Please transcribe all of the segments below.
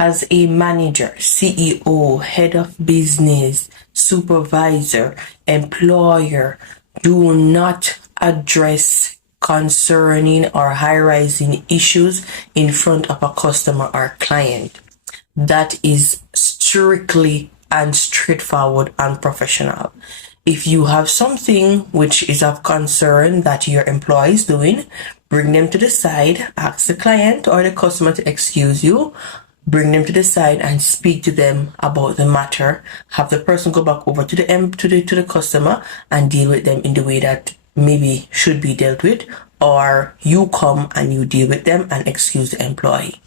As a manager, CEO, head of business, supervisor, employer, do not address concerning or high-rising issues in front of a customer or client. That is strictly and straightforward and professional. If you have something which is of concern that your employee is doing, bring them to the side, ask the client or the customer to excuse you, bring them to the side and speak to them about the matter. Have the person go back over to the customer and deal with them in the way that maybe should be dealt with, or you come and you deal with them and excuse the employee.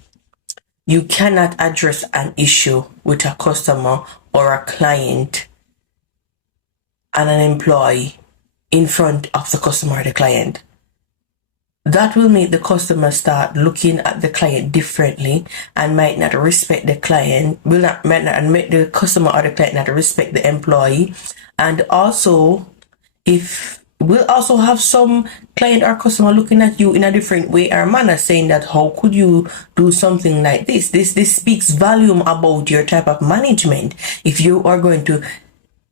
You cannot address an issue with a customer or a client and an employee in front of the customer or the client. That will make the customer start looking at the client differently and might not respect the client, might not make the customer or the client not respect the employee. And also, we'll also have some client or customer looking at you in a different way or manner, saying that how could you do something like this? This speaks volume about your type of management. If you are going to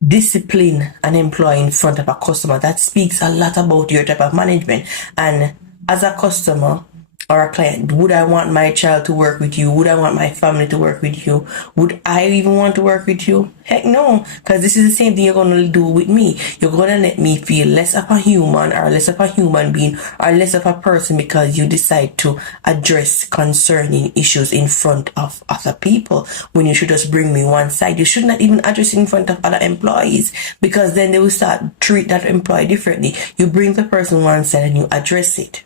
discipline an employee in front of a customer, that speaks a lot about your type of management. And as a customer or a client, would I want my child to work with you? Would I want my family to work with you? Would I even want to work with you? Heck no, because this is the same thing you're going to do with me. You're going to let me feel less of a human or less of a human being or less of a person because you decide to address concerning issues in front of other people when you should just bring me one side. You should not even address it in front of other employees, because then they will start treat that employee differently. You bring the person one side and you address it.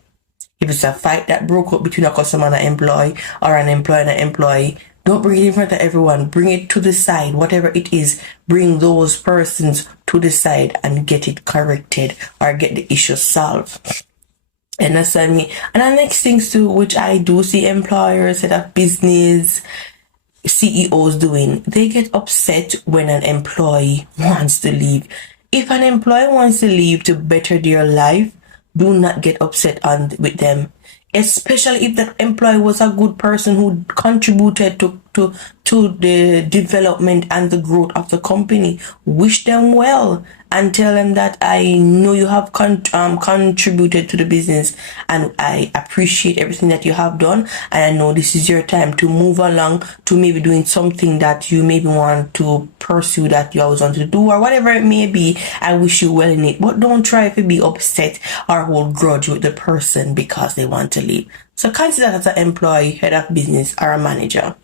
If it's a fight that broke up between a customer and an employee, or an employee and an employee, don't bring it in front of everyone. Bring it to the side. Whatever it is, bring those persons to the side and get it corrected or get the issue solved. Understand me? And the next things too, which I do see employers, head of business, CEOs doing, they get upset when an employee wants to leave. If an employee wants to leave to better their life, do not get upset with them, especially if that employee was a good person who contributed to the development and the growth of the company. Wish them well and tell them that I know you have contributed to the business and I appreciate everything that you have done, and I know this is your time to move along to maybe doing something that you maybe want to pursue that you always wanted to do, or whatever it may be. I wish you well in it, but don't try to be upset or hold grudge with the person because they want to leave. So consider that as an employee, head of business, or a manager.